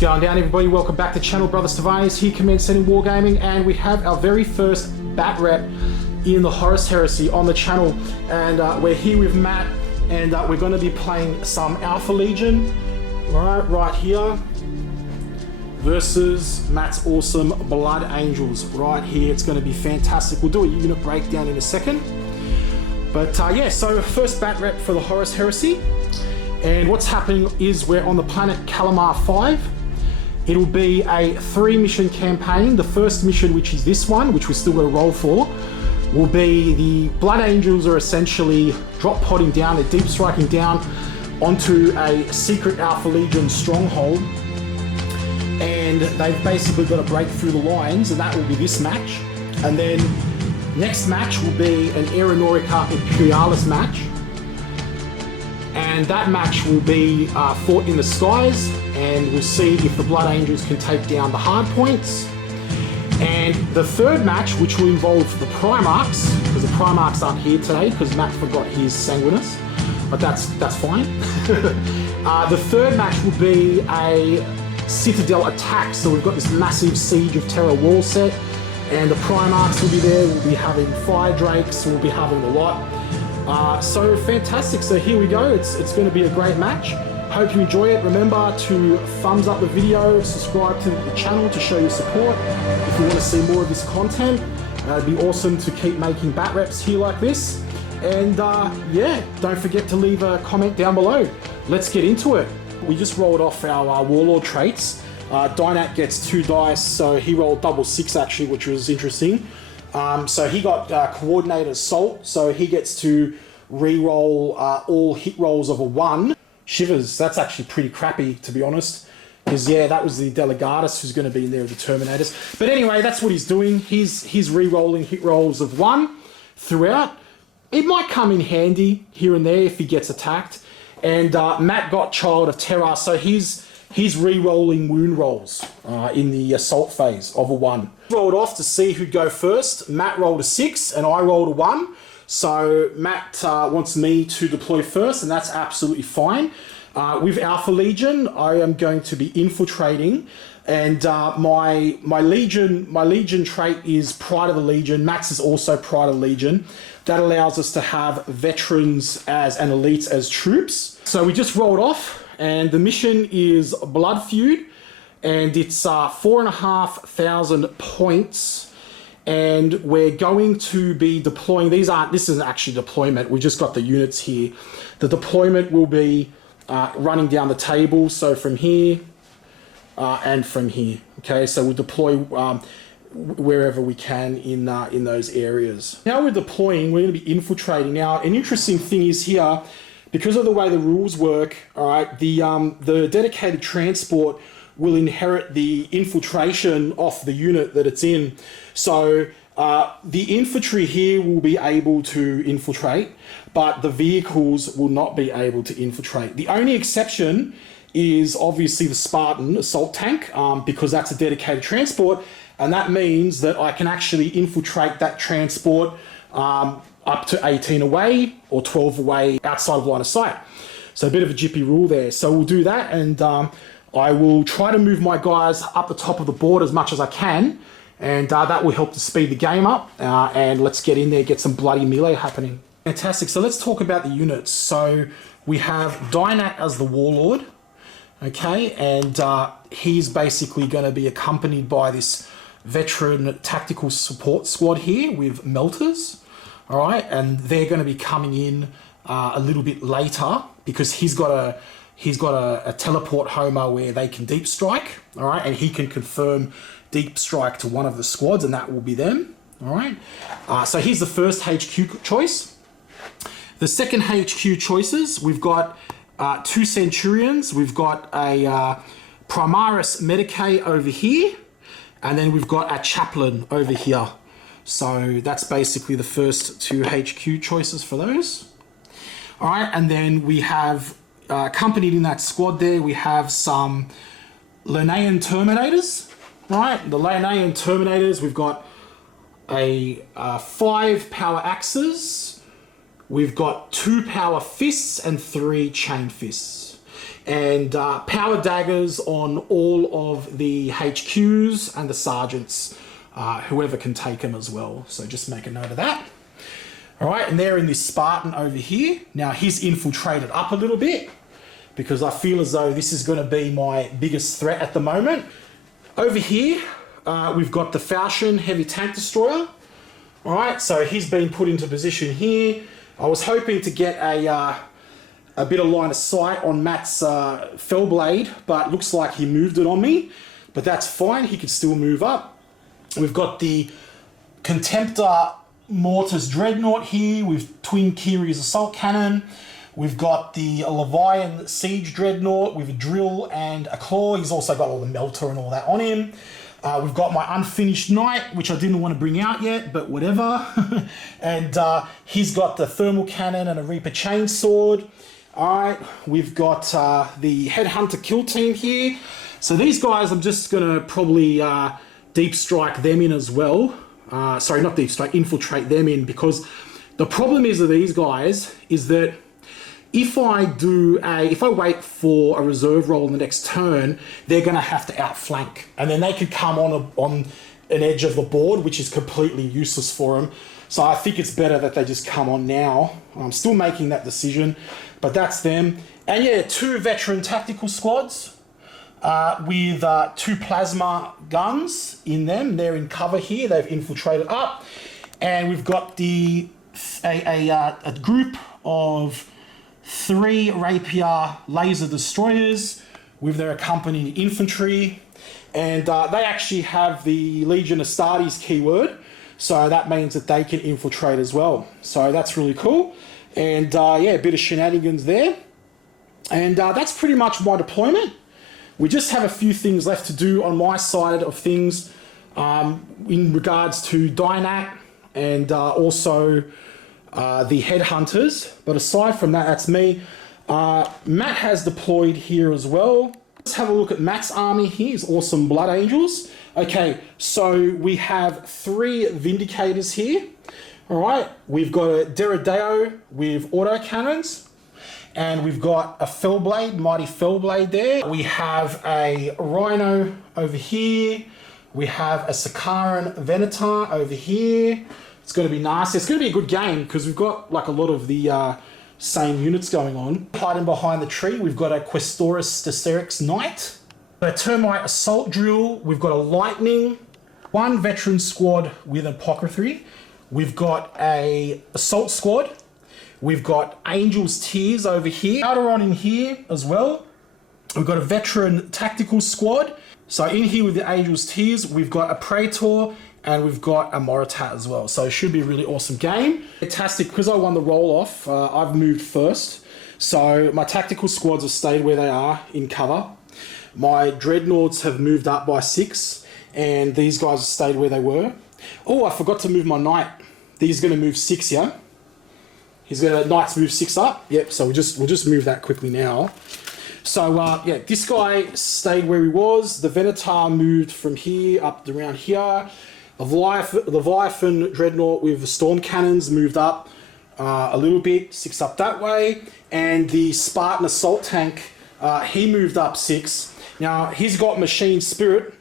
going down, everybody? Welcome back to channel. Brother Stavanis here, Command Setting Wargaming, and we have our very first bat rep in the Horus Heresy on the channel, and we're here with Matt, and we're going to be playing some Alpha Legion right here versus Matt's awesome Blood Angels right here. It's going to be fantastic. We'll do a unit breakdown in a second, but yeah, so first bat rep for the Horus Heresy. And what's happening is we're on the planet Kalimar 5. It'll be a 3-mission campaign. The first mission, which is this one, which we're still going to roll for, will be the Blood Angels are essentially drop podding down, they're deep striking down onto a secret Alpha Legion stronghold. And they've basically got to break through the lines, and that will be this match. And then next match will be an Aeronorica Imperialis match. And that match will be fought in the skies, and we'll see if the Blood Angels can take down the hard points. And the third match, which will involve the Primarchs, because the Primarchs aren't here today because Matt forgot his Sanguinus, but that's fine. The third match will be a Citadel attack, so we've got this massive Siege of Terror wall set, and the Primarchs will be there. We'll be having Fire Drakes, we'll be having a lot. So fantastic, so here we go. It's going to be a great match. Hope you enjoy it. Remember to thumbs up the video, subscribe to the channel to show your support if you want to see more of this content. It'd be awesome to keep making bat reps here like this. And yeah, don't forget to leave a comment down below. Let's get into it. We just rolled off our Warlord traits. Dynat gets 2 dice, so he rolled double 6 actually, which was interesting. So he got Coordinated Assault, so he gets to re-roll all hit rolls of a 1. Shivers, that's actually pretty crappy, to be honest. Because, yeah, that was the Delegatus who's going to be in there with the Terminators. But anyway, that's what he's doing. He's re-rolling hit rolls of 1 throughout. It might come in handy here and there if he gets attacked. And Matt got Child of Terror, so he's re-rolling wound rolls in the assault phase of a 1. Rolled off to see who'd go first. Matt rolled a 6 and I rolled a 1. So Matt wants me to deploy first, and that's absolutely fine. With Alpha Legion, I am going to be infiltrating, and my Legion trait is Pride of the Legion. Matt's is also Pride of the Legion. That allows us to have veterans and elites as troops. So we just rolled off, and the mission is Blood Feud, and it's 4,500 points, and we're going to be deploying. This isn't actually deployment, we just got the units here. The deployment will be running down the table, so from here and from here. Okay, so we'll deploy wherever we can in those areas. Now we're deploying, we're going to be infiltrating. Now an interesting thing is here, because of the way the rules work, all right, the dedicated transport will inherit the infiltration off the unit that it's in. So the infantry here will be able to infiltrate, but the vehicles will not be able to infiltrate. The only exception is obviously the Spartan assault tank, because that's a dedicated transport, and that means that I can actually infiltrate that transport up to 18 away or 12 away outside of line of sight. So a bit of a jippy rule there. So we'll do that, and I will try to move my guys up the top of the board as much as I can, and that will help to speed the game up, and let's get in there, get some bloody melee happening. Fantastic, so let's talk about the units. So we have Dynat as the Warlord, okay, and he's basically going to be accompanied by this veteran tactical support squad here with Melters. All right, and they're going to be coming in a little bit later because he's got a teleport homer where they can deep strike. All right, and he can confirm deep strike to one of the squads, and that will be them. All right, so here's the first HQ choice. The second HQ choices, we've got 2 Centurions, we've got a Primarchs Medicae over here, and then we've got a Chaplain over here. So that's basically the first 2 HQ choices for those. All right, and then we have accompanied in that squad there, we have some Lenaean Terminators. All right, the Lenaean Terminators, we've got a 5 power axes, we've got 2 power fists and 3 chain fists. and power daggers on all of the HQs and the sergeants, whoever can take them as well. So just make a note of that. All right, and they're in this Spartan over here. Now he's infiltrated up a little bit because I feel as though this is going to be my biggest threat at the moment. Over here, we've got the Falchion Heavy Tank Destroyer. All right, so he's been put into position here. I was hoping to get a bit of line of sight on Matt's Fellblade, but looks like he moved it on me. But that's fine, he could still move up. We've got the Contemptor Mortis Dreadnought here with Twin Kiri's Assault Cannon. We've got the Leviathan Siege Dreadnought with a drill and a claw. He's also got all the melter and all that on him. We've got my Unfinished Knight, which I didn't want to bring out yet, but whatever. And he's got the Thermal Cannon and a Reaper Chainsword. Alright, we've got the Headhunter Kill Team here. So these guys, I'm just going to probably deep strike them in as well. Sorry, not deep strike, infiltrate them in, because the problem is with these guys is that if I wait for a reserve roll in the next turn, they're going to have to outflank, and then they could come on an edge of the board, which is completely useless for them. So I think it's better that they just come on now. I'm still making that decision, but that's them. And yeah, 2 veteran tactical squads with 2 plasma guns in them. They're in cover here. They've infiltrated up, and we've got a group of 3 Rapier laser destroyers with their accompanying infantry, and they actually have the Legion Astartes keyword, so that means that they can infiltrate as well. So that's really cool, and yeah, a bit of shenanigans there, and that's pretty much my deployment. We just have a few things left to do on my side of things in regards to Dynat and also the Headhunters, but aside from that, that's me. Matt has deployed here as well. Let's have a look at Matt's army here, his awesome Blood Angels. Okay, so we have 3 Vindicators here. All right, we've got a Deredeo with autocannons, and we've got a Fellblade, Mighty Fellblade there. We have a Rhino over here. We have a Sakaran Venator over here. It's going to be nice. It's going to be a good game because we've got like a lot of the same units going on. Hiding behind the tree, we've got a Questoris Decerix Knight, a Termite Assault Drill. We've got a Lightning, 1 veteran squad with Apothecary. We've got a Assault Squad. We've got Angel's Tears over here. Outeron in here as well. We've got a veteran tactical squad. So in here with the Angel's Tears, we've got a Praetor, and we've got a Moritat as well. So it should be a really awesome game. Fantastic, because I won the roll-off, I've moved first. So my tactical squads have stayed where they are in cover. My Dreadnoughts have moved up by 6, and these guys have stayed where they were. Oh, I forgot to move my Knight. He's going to move 6, yeah? He's going to Knight's move 6 up. Yep, so we'll just move that quickly now. So yeah, this guy stayed where he was. The Venator moved from here up around here. The Leviathan Dreadnought with the Storm Cannons moved up a little bit, 6 up that way. And the Spartan Assault Tank, he moved up 6. Now, he's got Machine Spirit,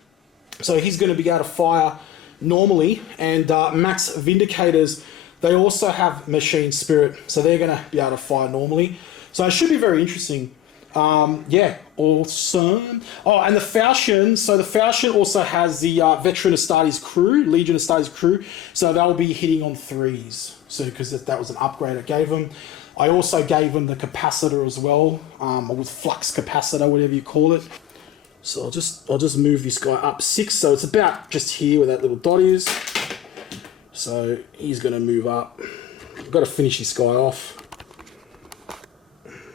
so he's going to be able to fire normally. And Matt's Vindicators, they also have Machine Spirit, so they're going to be able to fire normally. So it should be very interesting. Yeah, awesome. Oh, and the Falchion. So the Falchion also has the Veteran Astartes crew, Legion Astartes crew. So they'll be hitting on 3s. So because that was an upgrade I gave them. I also gave them the capacitor as well, with flux capacitor, whatever you call it. So I'll just move this guy up 6. So it's about just here where that little dot is. So he's going to move up. I've got to finish this guy off.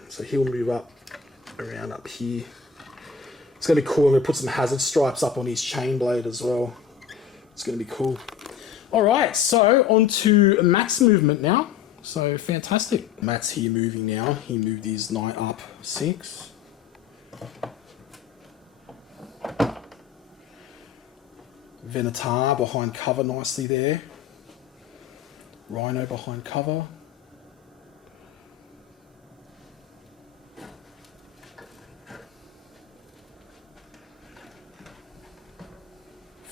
So he'll move up around up here. It's going to be cool. I'm going to put some hazard stripes up on his chain blade as well. It's going to be cool. All right, so on to Matt's movement now. So fantastic. Matt's here moving now. He moved his Knight up 6. Venator behind cover nicely there. Rhino behind cover.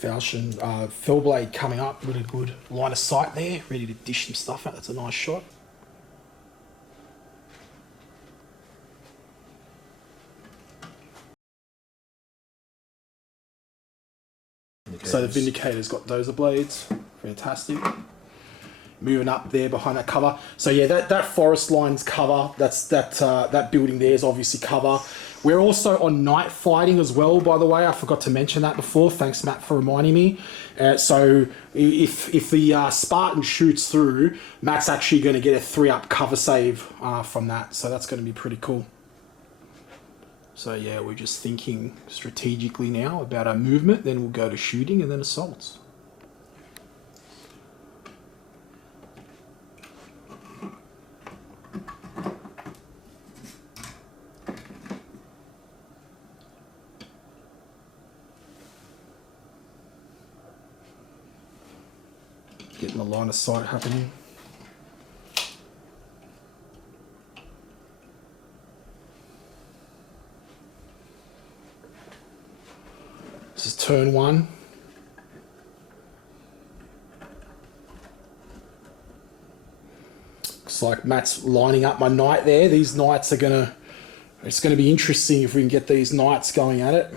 Falchion, Fellblade coming up, really good line of sight there, ready to dish some stuff out. That's a nice shot. So the Vindicator's got dozer blades, fantastic. Moving up there behind that cover. So yeah, that forest line's cover. That building there is obviously cover. We're also on night fighting as well, by the way. I forgot to mention that before. Thanks, Matt, for reminding me. So if the Spartan shoots through, Matt's actually going to get a 3-up cover save from that. So that's going to be pretty cool. So yeah, we're just thinking strategically now about our movement. Then we'll go to shooting and then assaults. Getting the line of sight happening. This is turn 1. Looks like Matt's lining up my knight there. These knights are it's gonna be interesting if we can get these knights going at it.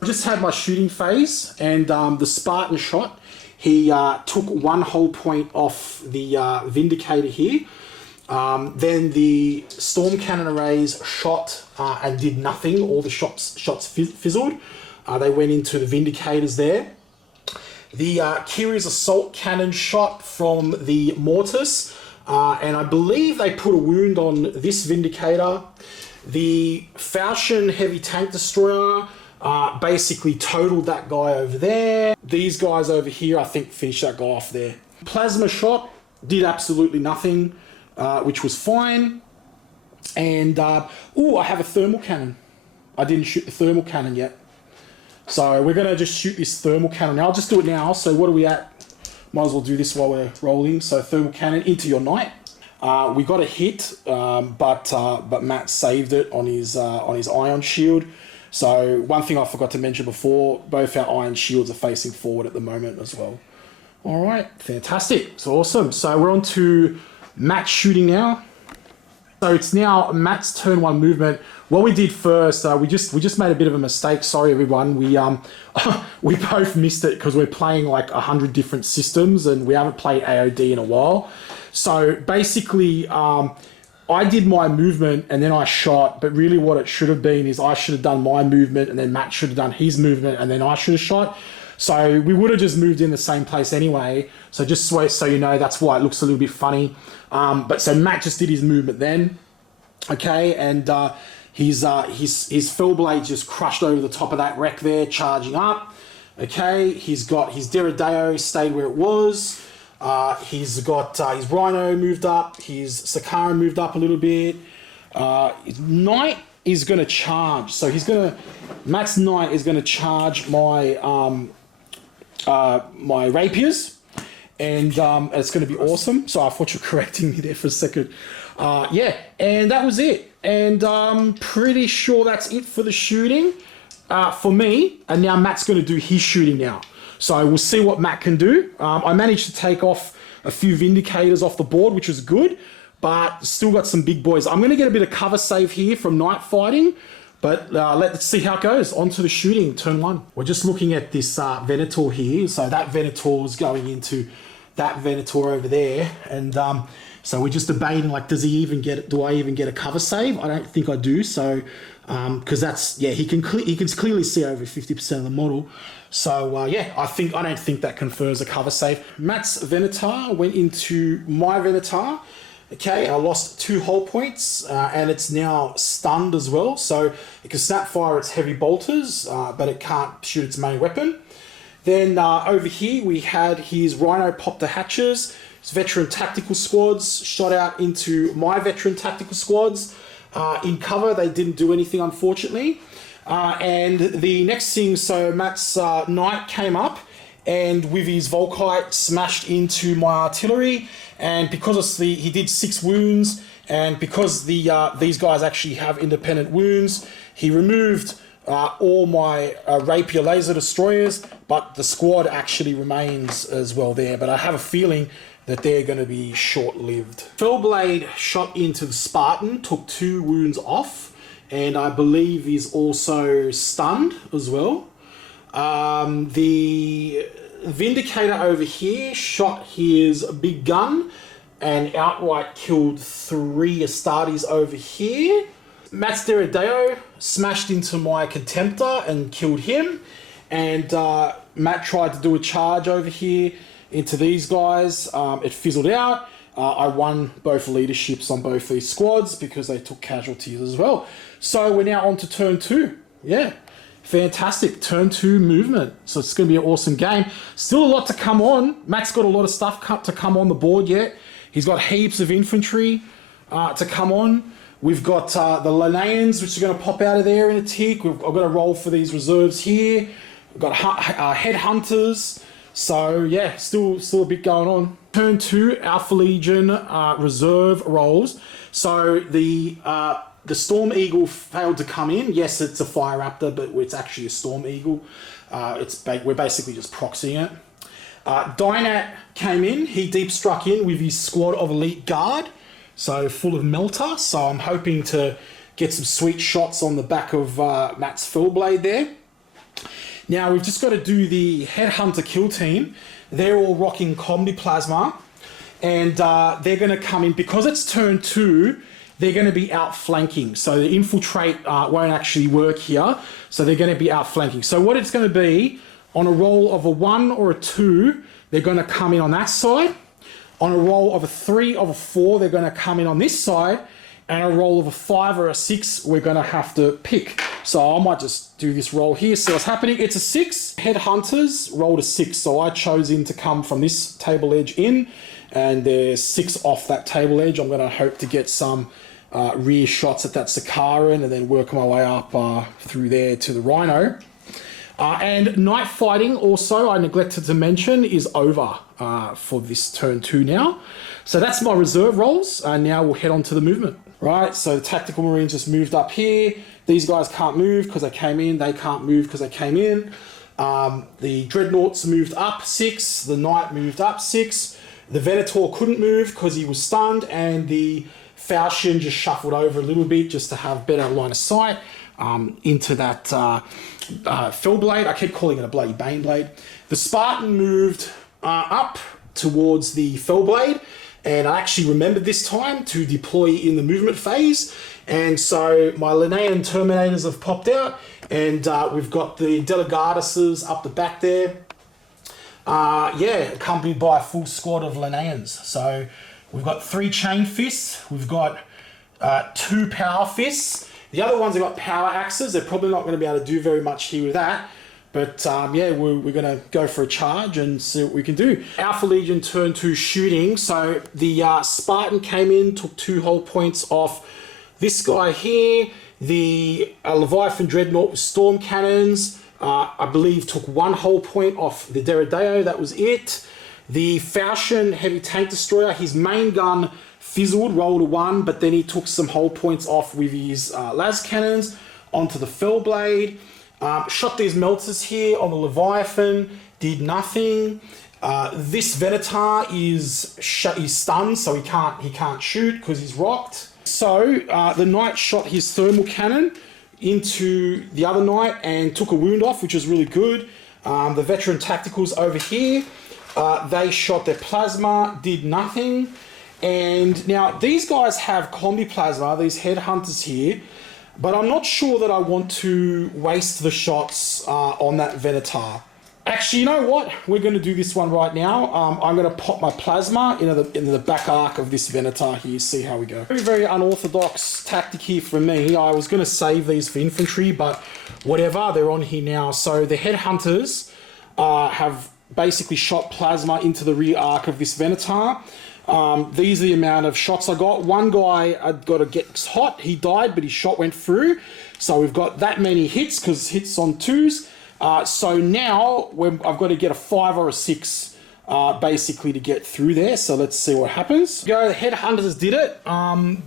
I just had my shooting phase, and the Spartan shot, he took 1 whole point off the Vindicator here. Then the Storm Cannon arrays shot and did nothing. All the shots fizzled. They went into the Vindicators there. The Kiri's Assault Cannon shot from the Mortis, and I believe they put a wound on this Vindicator. The Falchion Heavy Tank Destroyer basically totaled that guy over there. These guys over here, I think, finished that guy off there. Plasma shot did absolutely nothing, which was fine. And, I have a thermal cannon. I didn't shoot the thermal cannon yet. So we're going to just shoot this thermal cannon. Now, I'll just do it now. So what are we at? Might as well do this while we're rolling. So thermal cannon into your knight. We got a hit, but Matt saved it on his ion shield. So one thing I forgot to mention before, both our iron shields are facing forward at the moment as well. All right, fantastic. It's awesome. So we're on to Matt's shooting now. So it's now Matt's turn 1 movement. What we did first, we just made a bit of a mistake. Sorry, everyone. We we both missed it because we're playing like 100 different systems and we haven't played AOD in a while. So basically, I did my movement and then I shot, but really what it should have been is I should have done my movement and then Matt should have done his movement and then I should have shot. So we would have just moved in the same place anyway. So just so you know, that's why it looks a little bit funny. But so Matt just did his movement then, okay, and his Fellblade just crushed over the top of that wreck there, charging up. Okay, he's got his Derideo stayed where it was. He's got his Rhino moved up, his Sakara moved up a little bit. His Knight is going to charge, so Matt's Knight is going to charge my my Rapiers, and it's going to be awesome. So I thought you were correcting me there for a second. Yeah, and that was it, and I'm pretty sure that's it for the shooting for me. And now Matt's going to do his shooting now. So we'll see what Matt can do. I managed to take off a few Vindicators off the board, which was good, but still got some big boys. I'm going to get a bit of cover save here from night fighting, but let's see how it goes. On to the shooting, turn 1. We're just looking at this Venator here. So that Venator is going into that Venator over there. And so we're just debating, like, do I even get a cover save? I don't think I do. So, because that's, yeah, he can clearly see over 50% of the model. So yeah, I don't think that confers a cover save. Matt's Venator went into my Venator. Okay, I lost 2 hull points, and it's now stunned as well. So it can snap fire its heavy bolters, but it can't shoot its main weapon. Then over here we had his Rhino pop the hatches. His veteran tactical squads shot out into my veteran tactical squads. In cover, they didn't do anything, unfortunately. And the next thing, so Matt's Knight came up and with his Volkite smashed into my artillery, and because he did 6 wounds, and because these guys actually have independent wounds, he removed all my rapier laser destroyers, but the squad actually remains as well there. But I have a feeling that they're going to be short-lived. Fellblade shot into the Spartan, took 2 wounds off, and I believe he's also stunned as well. The Vindicator over here shot his big gun and outright killed 3 Astartes over here. Matt's Deredeo smashed into my Contemptor and killed him. And Matt tried to do a charge over here into these guys. It fizzled out. I won both leaderships on both these squads because they took casualties as well. So we're now on to turn 2. Yeah, fantastic. Turn 2 movement. So it's going to be an awesome game. Still a lot to come on. Matt's got a lot of stuff to come on the board yet. He's got heaps of infantry to come on. We've got the Linneans, which are going to pop out of there in a tick. I've got to roll for these reserves here. We've got Headhunters. So yeah, still a bit going on. Turn 2, Alpha Legion reserve rolls. So the Storm Eagle failed to come in. Yes, it's a Fire Raptor, but it's actually a Storm Eagle. We're basically just proxying it. Dynat came in. He deep struck in with his squad of Elite Guard. So full of Melter. So I'm hoping to get some sweet shots on the back of Matt's Fellblade there. Now we've just got to do the Headhunter kill team. They're all rocking Combi Plasma. And they're going to come in. Because it's turn 2, they're going to be outflanking. So the Infiltrate won't actually work here. So they're going to be outflanking. So what it's going to be, on a roll of a 1 or a 2, they're going to come in on that side. On a roll of a 3 or a 4, they're going to come in on this side. And a roll of a 5 or a 6, we're going to have to pick. So I might just do this roll here, see what's happening. It's a 6. Headhunters rolled a 6. So I chose in to come from this table edge in. And there's 6 off that table edge. I'm going to hope to get some rear shots at that Sakaran and then work my way up through there to the Rhino. And night fighting also, I neglected to mention, is over for this turn 2 now. So that's my reserve rolls. Now we'll head on to the movement. Right, so the Tactical Marines just moved up here. These guys can't move because they came in. They can't move because they came in. The Dreadnoughts moved up 6. The Knight moved up 6. The Venator couldn't move because he was stunned. And the Falchion just shuffled over a little bit just to have better line of sight into that Fellblade. I keep calling it a bloody Baneblade. The Spartan moved up towards the Fellblade, and I actually remembered this time to deploy in the movement phase. And so my Linnean Terminators have popped out, and we've got the Delegatus up the back there. Accompanied by a full squad of Linneans. So we've got 3 Chain Fists, we've got 2 Power Fists. The other ones have got Power Axes. They're probably not going to be able to do very much here with that. But we're going to go for a charge and see what we can do. Alpha Legion turn 2 shooting. So the Spartan came in, took 2 hull points off this guy here. The Leviathan Dreadnought with Storm Cannons, I believe, took 1 hull point off the Deredeo. That was it. The Falchion Heavy Tank Destroyer, his main gun fizzled, rolled a 1, but then he took some hull points off with his las cannons onto the Fellblade. Shot these melters here on the Leviathan, did nothing. This Venator is stunned, so he can't shoot because he's rocked. So the Knight shot his thermal cannon into the other Knight and took a wound off, which is really good. The Veteran Tacticals over here, they shot their plasma, did nothing. And now these guys have Combi Plasma, these Headhunters here, but I'm not sure that I want to waste the shots on that Venator. Actually, you know what? We're going to do this one right now. I'm going to pop my Plasma into the back arc of this Venator here, see how we go. Very, very unorthodox tactic here from me. I was going to save these for infantry, but whatever, they're on here now. So the Headhunters have basically shot Plasma into the rear arc of this Venator. These are the amount of shots I got. One guy I'd got to get hot. He died, but his shot went through. So we've got that many hits because hits on 2s. So now I've got to get a 5 or a 6 basically to get through there. So let's see what happens. The Headhunters did it.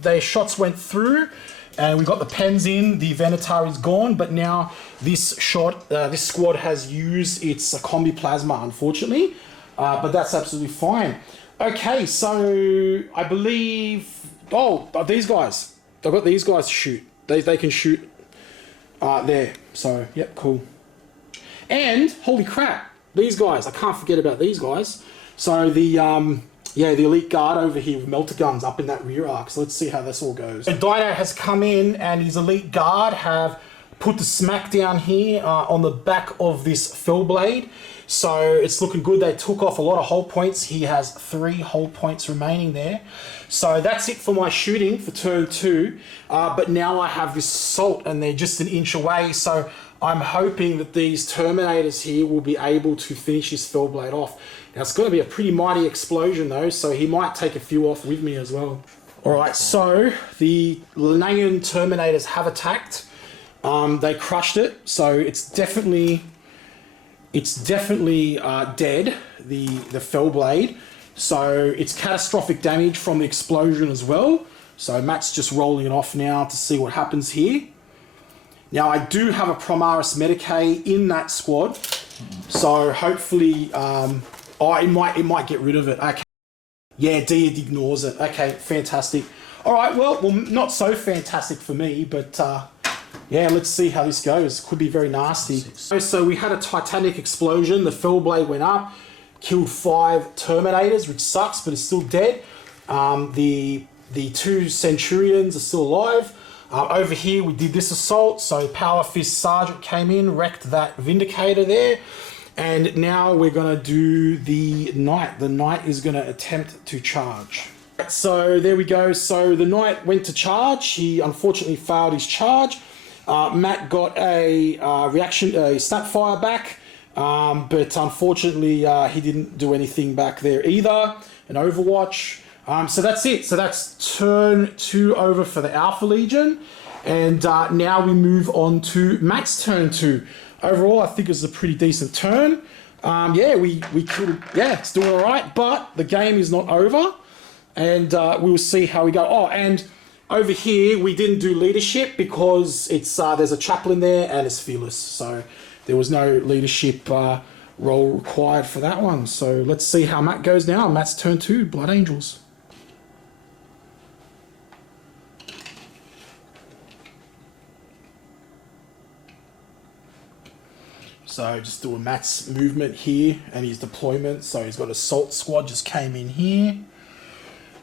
Their shots went through. and we got the pens in. The Venator is gone, but now this squad has used its combi plasma, unfortunately, but that's absolutely fine. Okay, so I believe, these guys, I've got these guys to shoot. They can shoot there. So yep, cool. And holy crap, these guys, I can't forget about these guys. So the elite guard over here with melter guns up in that rear arc. So let's see how this all goes. So Dino has come in and his elite guard have put the smack down here on the back of this fell blade. So it's looking good. They took off a lot of hull points. He has 3 hull points remaining there. So that's it for my shooting for turn 2. But now I have this assault and they're just an inch away. So I'm hoping that these Terminators here will be able to finish this fell blade off. Now it's going to be a pretty mighty explosion though, so he might take a few off with me as well. Alright, so the Linnean Terminators have attacked. They crushed it, so it's definitely dead, the fell blade. So it's catastrophic damage from the explosion as well. So Matt's just rolling it off now to see what happens here. Now I do have a Primarchs Medicae in that squad, so hopefully it might get rid of it. Okay, yeah, D ignores it. Okay, fantastic. All right, well, not so fantastic for me, but yeah, let's see how this goes. Could be very nasty. So we had a titanic explosion. The fell blade went up, killed 5 Terminators, which sucks, but it's still dead. The 2 Centurions are still alive. Over here, we did this assault. So Power Fist Sergeant came in, wrecked that Vindicator there. And now we're going to do the Knight. The Knight is going to attempt to charge. So there we go. So the Knight went to charge. He unfortunately failed his charge. Matt got a snapfire back, but unfortunately he didn't do anything back there either. An Overwatch. So that's it. So that's turn 2 over for the Alpha Legion. And now we move on to Matt's turn 2. Overall, I think it was a pretty decent turn. Yeah, we killed, yeah, it's doing all right, but the game is not over. And we'll see how we go. Oh, and over here, we didn't do leadership because it's there's a chaplain there and it's fearless. So there was no leadership role required for that one. So let's see how Matt goes now. Matt's turn 2, Blood Angels. So just doing Matt's movement here and his deployment. So he's got Assault Squad just came in here.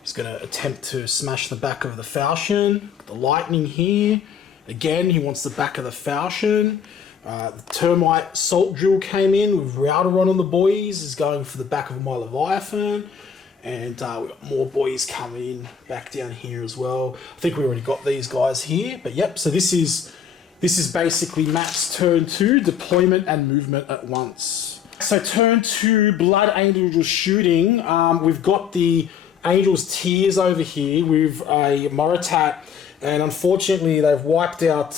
He's going to attempt to smash the back of the falchion. The lightning here. Again, he wants the back of the falchion. The Termite Assault Drill came in with Routeron on the boys. Is going for the back of my Leviathan. And we've got more boys coming in back down here as well. I think we already got these guys here. But yep, so this is basically Matt's turn 2, deployment and movement at once. So turn 2, Blood Angels shooting. We've got the Angels Tears over here with a Moritat, and unfortunately they've wiped out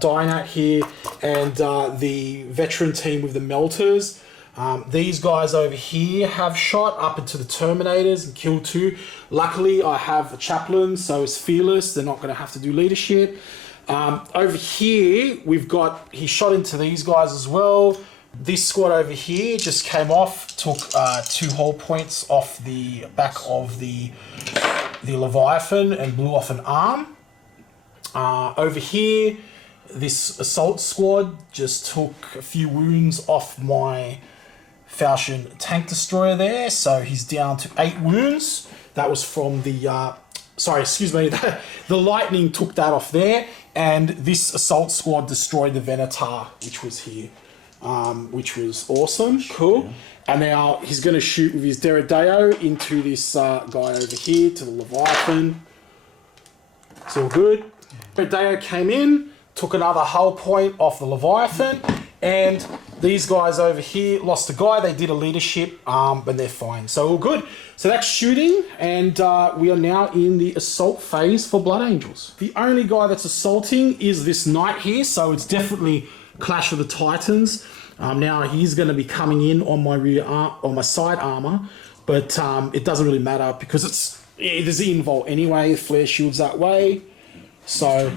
Dynat here and the veteran team with the Melters. These guys over here have shot up into the Terminators and killed 2. Luckily I have a chaplain, so it's fearless. They're not going to have to do leadership. Over here, we've got, he shot into these guys as well. This squad over here just came off, took 2 hull points off the back of the Leviathan and blew off an arm. Over here, this assault squad just took a few wounds off my Falchion tank destroyer there. So he's down to 8 wounds. That was from the, the lightning took that off there. And this assault squad destroyed the Venator, which was here, which was awesome. Cool. And now he's going to shoot with his Deredeo into this guy over here, to the Leviathan. It's all good. Deredeo came in, took another hull point off the Leviathan, and these guys over here lost a guy. They did a leadership, but they're fine. So all good. So that's shooting, and we are now in the assault phase for Blood Angels. The only guy that's assaulting is this Knight here, so it's definitely Clash of the Titans. Now he's going to be coming in on my rear on my side armor, but it doesn't really matter because there's the invol anyway. Flare shields that way. So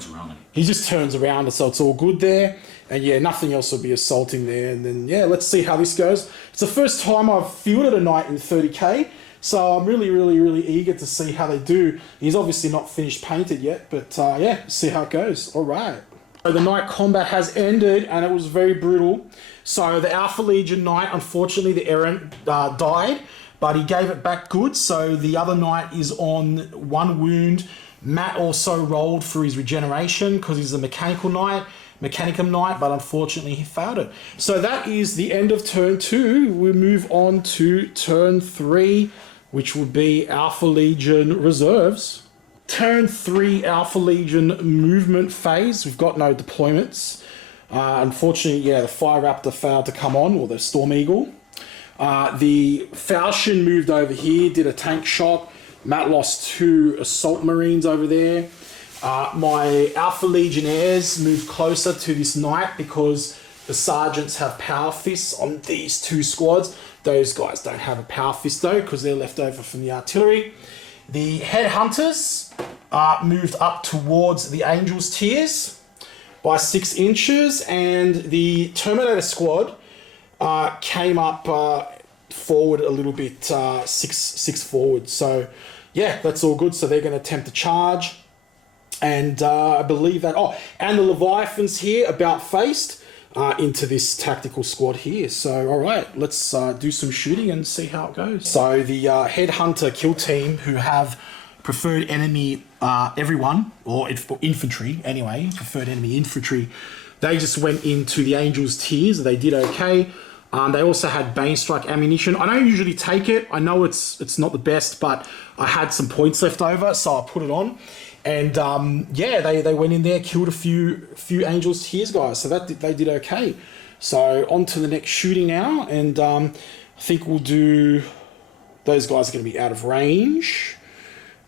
he just turns around, so it's all good there. And yeah, nothing else will be assaulting there. And then yeah, let's see how this goes. It's the first time I've fielded a knight in 30k, so I'm really eager to see how they do. He's obviously not finished painted yet, but yeah, see how it goes. All right. So the knight combat has ended, and it was very brutal. So the Alpha Legion knight, unfortunately, the errant died, but he gave it back good. So the other knight is on 1 wound. Matt also rolled for his regeneration because he's a mechanical knight, Mechanicum knight, but unfortunately he failed it. So that is the end of turn 2. We move on to turn 3, which will be Alpha Legion reserves. Turn 3 Alpha Legion movement phase. We've got no deployments. Unfortunately, yeah, the Fire Raptor failed to come on, or the Storm Eagle. The Falchion moved over here, did a tank shot. Matt lost 2 Assault Marines over there. My Alpha Legionnaires moved closer to this knight because the Sergeants have Power Fists on these 2 squads. Those guys don't have a Power Fist though, because they're left over from the artillery. The Headhunters moved up towards the Angels tiers by 6 inches, and the Terminator squad came up forward a little bit, 6 forward. So yeah, that's all good. So they're going to attempt to charge, and I believe that. Oh, and the Leviathans here about faced into this tactical squad here. So all right, let's do some shooting and see how it goes. So the Headhunter kill team, who have preferred enemy everyone, or infantry anyway, preferred enemy infantry, they just went into the Angels tiers. They did okay. They also had Bane Strike ammunition. I don't usually take it. I know it's not the best, but I had some points left over, so I put it on. And yeah, they went in there, killed a few Angels tiers guys, so they did okay. So on to the next shooting now, and I think we'll do. Those guys are going to be out of range.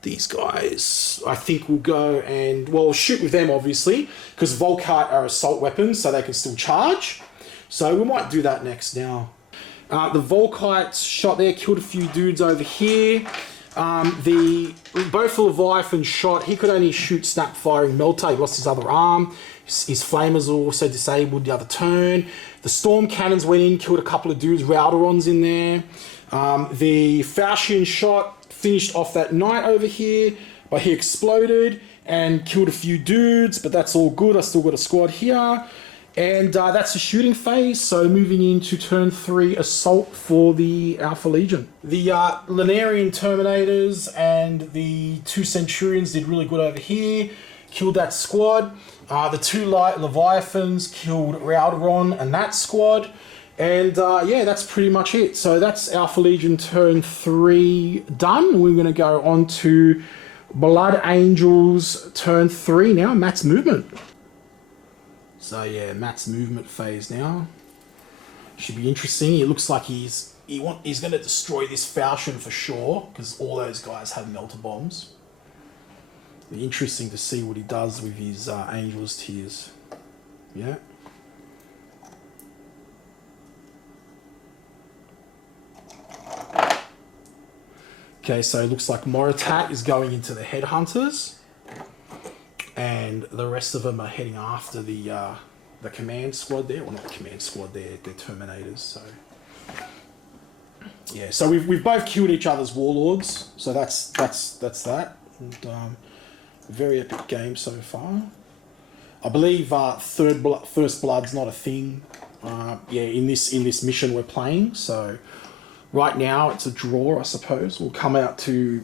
These guys, I think we'll go and shoot with them obviously, because Volkite are assault weapons, so they can still charge. So we might do that next now. The Volkites shot there, killed a few dudes over here. Both the Leviathan shot. He could only shoot snap firing Melta. He lost his other arm. His flamers were also disabled the other turn. The storm cannons went in, killed a couple of dudes. Rauderons in there. The Falchion shot finished off that knight over here, but he exploded and killed a few dudes, but that's all good. I still got a squad here. And that's the shooting phase. So moving into turn 3, assault for the Alpha Legion. The Lunarian Terminators and the 2 Centurions did really good over here. Killed that squad. The 2 light Leviathans killed Rauderon and that squad. And yeah, that's pretty much it. So that's Alpha Legion turn 3 done. We're going to go on to Blood Angels turn 3 now. Matt's movement. So yeah, Matt's movement phase now. Should be interesting. It looks like he's going to destroy this Falchion for sure, because all those guys have melter bombs. It'll be interesting to see what he does with his Angels tiers. Yeah. Okay, so it looks like Moritat is going into the Headhunters, and the rest of them are heading after the command squad there. Well, not the command squad, they're Terminators. So yeah, so we've both killed each other's warlords. So that's that. And, very epic game so far. I believe first blood's not a thing. Yeah, in this mission we're playing. So right now it's a draw, I suppose. We'll come out to,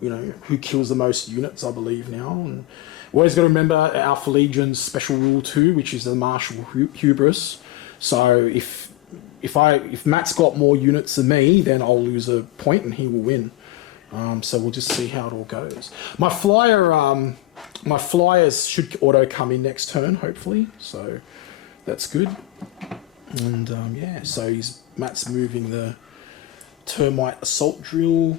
who kills the most units, I believe now. And we always got to remember Alpha Legion's special rule 2, which is the martial hubris. So if Matt's got more units than me, then I'll lose a point and he will win. So we'll just see how it all goes. My flyers should auto come in next turn, hopefully. So that's good. And yeah, so Matt's moving the Termite assault drill.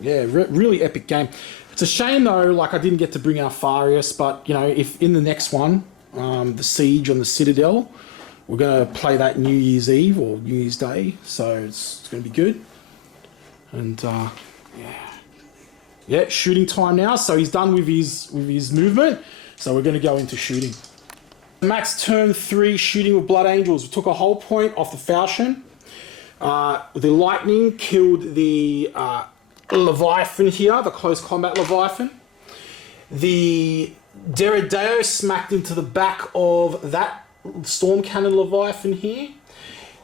Yeah, really epic game. It's a shame though, like I didn't get to bring Alfarius, but if in the next one, the siege on the Citadel, we're gonna play that New Year's Eve or New Year's Day, so it's gonna be good. And yeah, Yeah, shooting time now. So he's done with his movement. So we're going to go into shooting. Max turn 3 shooting with Blood Angels. We took a whole point off the falchion. The lightning killed the Leviathan here, the close combat Leviathan. The Deredeo smacked into the back of that Storm Cannon Leviathan here.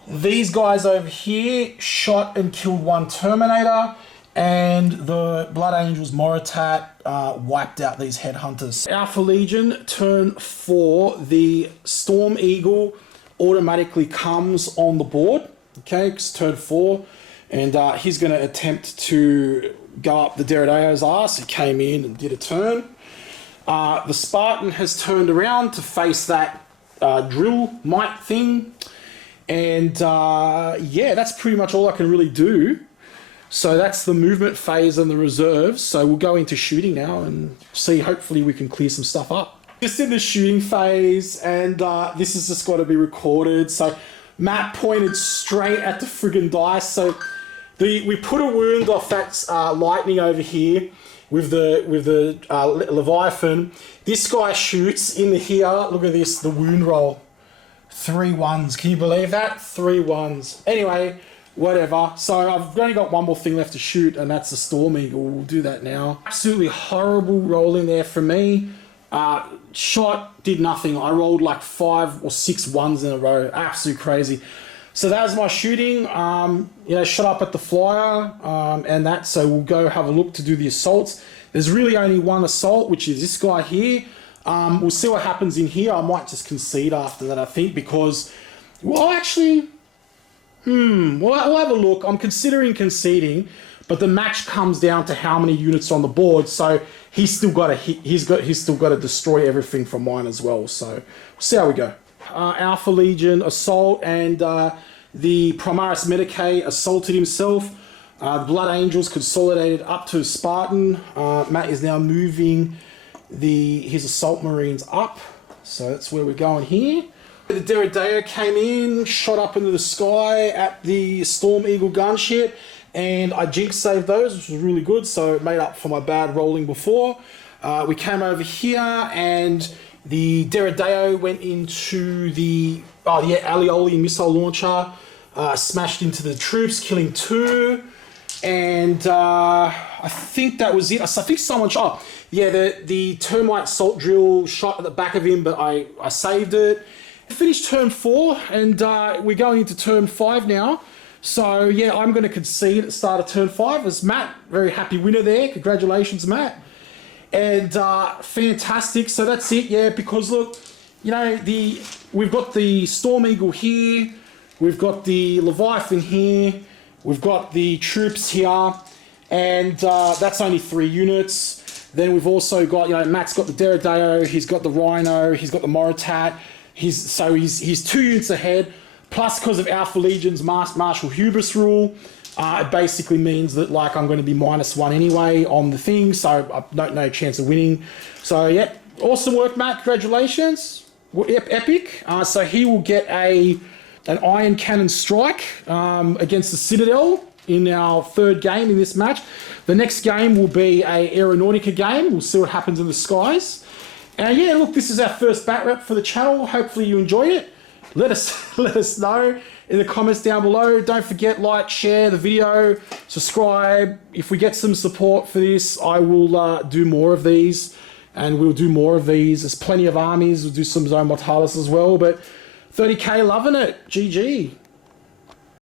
These guys over here shot and killed one Terminator, and the Blood Angels Moritat wiped out these Headhunters. Alpha Legion, turn 4, the Storm Eagle automatically comes on the board. Okay, it's turn 4, and he's going to attempt to go up the Deredeo's ass. He came in and did a turn. The Spartan has turned around to face that drill mite thing, and yeah, that's pretty much all I can really do. So that's the movement phase and the reserves. So we'll go into shooting now and see, hopefully we can clear some stuff up. Just in the shooting phase, and this has just got to be recorded. So Matt pointed straight at the friggin' dice. So we put a wound off that lightning over here with the Leviathan. This guy shoots in here. Look at this, the wound roll. 3 1s. Can you believe that? 3 1s. Anyway, whatever. So I've only got one more thing left to shoot, and that's the Storm Eagle. We'll do that now. Absolutely horrible rolling there for me. Shot, did nothing. I rolled like 5 or 6 1s in a row. Absolutely crazy. So that was my shooting. You know, shot up at the flyer and that. So we'll go have a look to do the assaults. There's really only one assault, which is this guy here. We'll see what happens in here. I might just concede after that, I think, because, well, actually, we'll have a look. I'm considering conceding, but the match comes down to how many units on the board. So he's still got to hit. He's still got to destroy everything from mine as well. So we'll see how we go. Alpha Legion assault, and the Primarchs Medicae assaulted himself. The Blood Angels consolidated up to Spartan. Matt is now moving his assault marines up, so that's where we're going here. The Deredeo came in, shot up into the sky at the Storm Eagle gunship, and I jinx saved those, which was really good, so it made up for my bad rolling before. We came over here, and the Deredeo went into the Alioli missile launcher, smashed into the troops, killing 2, and I think that was it. I think someone shot. Yeah, the termite salt drill shot at the back of him, but I saved it. Finished turn 4, and we're going into turn 5 now. So yeah, I'm going to concede at the start of turn 5 as Matt. Very happy winner there. Congratulations, Matt. And fantastic. So that's it. Yeah, because look, you know, we've got the Storm Eagle here, we've got the Leviathan here, we've got the troops here, and that's only 3 units. Then we've also got, you know, Matt's got the Deredeo, he's got the Rhino, he's got the Moritat. He's 2 units ahead. Plus, because of Alpha Legion's martial hubris rule, it basically means that, like, I'm going to be -1 anyway on the thing, so I've no chance of winning. So yeah, awesome work, Matt. Congratulations. Epic. So he will get an Iron Cannon strike against the Citadel in our 3rd game in this match. The next game will be a Aeronautica game. We'll see what happens in the skies. And yeah, look, this is our first bat rep for the channel. Hopefully you enjoy it. Let us know in the comments down below. Don't forget, like, share the video, subscribe. If we get some support for this, I will do more of these, and we'll do more of these. There's plenty of armies. We'll do some Zone Mortalis as well, but 30K loving it. GG.